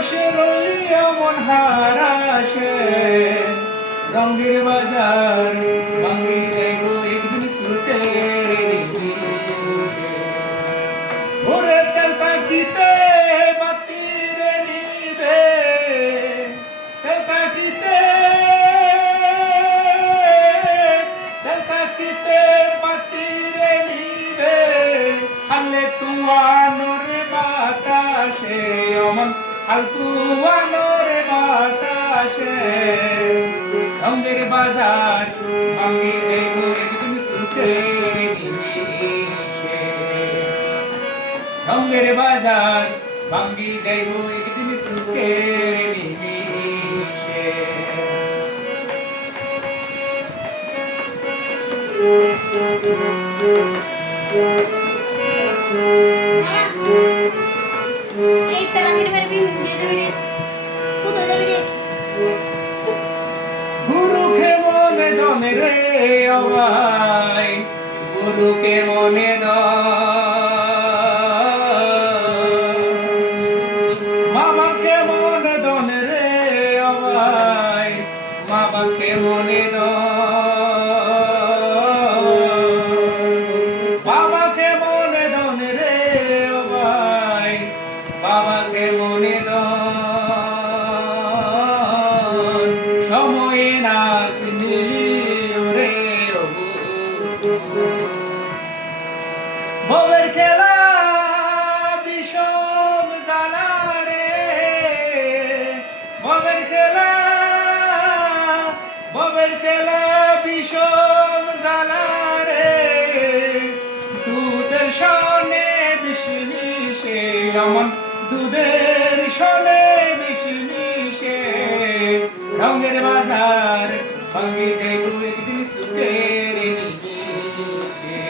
বসে রইলি এমন হারাসে রঙের বাজার ভাঙ্গি যাইব একদিন সুখের নিমিষে। ওরে তেল তাকিতে বাতিরে নিবে, তেল তাকিতে বাতিরে নিবে, হালে তুয়ানোরে বাতাসে অমন হাল তুয়ানোরে বাতাসে রঙের বাজার ভাঙ্গি যাইব একদিন সুখের নিমিষে। রঙের বাজার ভাঙ্গি যাইব একদিন সুখের নিমিষে। এই তারা মেরে মেরে দিয়ে যাবি রে কোথায় যাবি রে গুরুকে মনে দনে রে আমায় গুরুকে মনে দ, মামাকে মনে দনে রে আমায় বাবাকে মনে দ, বাবাকে মনে দনে রে আমায় বাবাকে মনে দ। সময়ে না চিনিলি রে ভবের খেলা বিষম জ্বালা রে, ভবের খেলা বিষম জ্বালা রে, দুধের সনে বিষ মিশে এমন দুধের সনে বিষ মিশে রঙের বাজার ভাঙ্গি যাইব একদিন সুখের নিমিষে।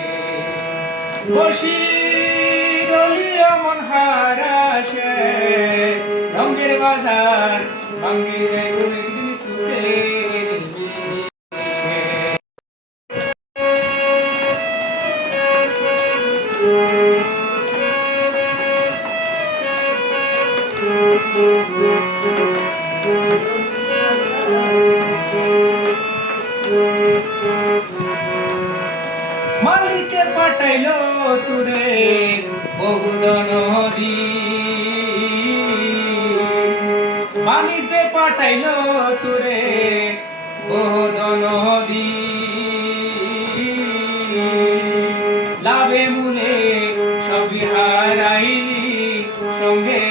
বসি রইলি এমন হারাসে রঙের বাজার ভাঙ্গি যাইব একদিন সুখের নিমিষে। মালিকে পাঠাইলো তুরে বহুদ নদী, বাণিজ্যে পাঠাইলো তুরে বহুদ নদী, লাভে মূলে সবই হারাইলি সঙ্গে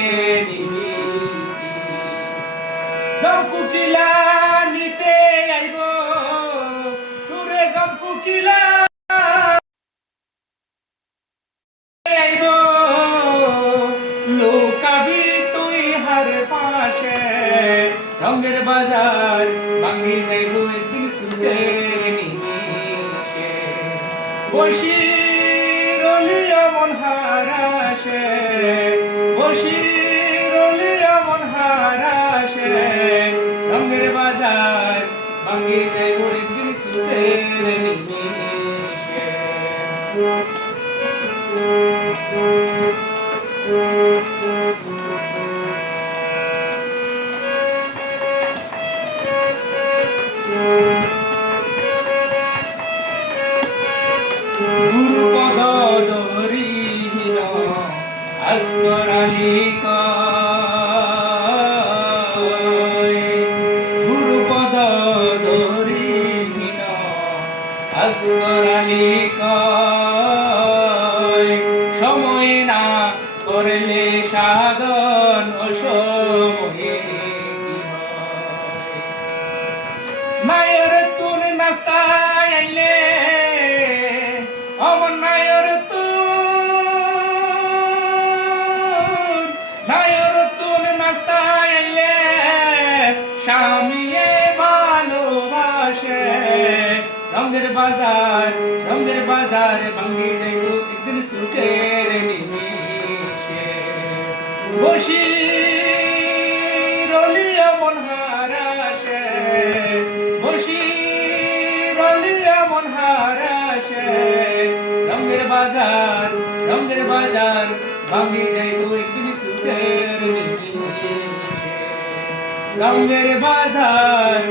নিবি। জমকুকিলা নিতে আইব তুরে, জমকুকিলা আইব লোকাবি তুই হার পাশে রঙের বাজার ভাঙ্গি যাইব একদিন সুখের নিমিষে। বসি রইলি এমন হারাসে, বসি রইলি এমন হারাসে রঙের বাজার ভাঙ্গি যাইব একদিন সুখের নিমিষে। গুরুপদ ধরিহীন আস্করালি কয়, গুরুপদ ধরিহীন আস্করালি কয়, সময় না করলে সাধন অসময়ে মায়ের তুন নাস্তায় আইলে অমন নায়ের তুন নাস্তায় আইলে স্বামীয়ে ভালোবাসে রঙের বাজার ভাঙ্গি যাইব একদিন সুখের নিমিষে। বসি রইলি এমন হারাসে, বসি রইলি এমন হারাসে রঙের বাজার ভাঙ্গি যাইব একদিন সুখের নিমিষে। রঙের বাজার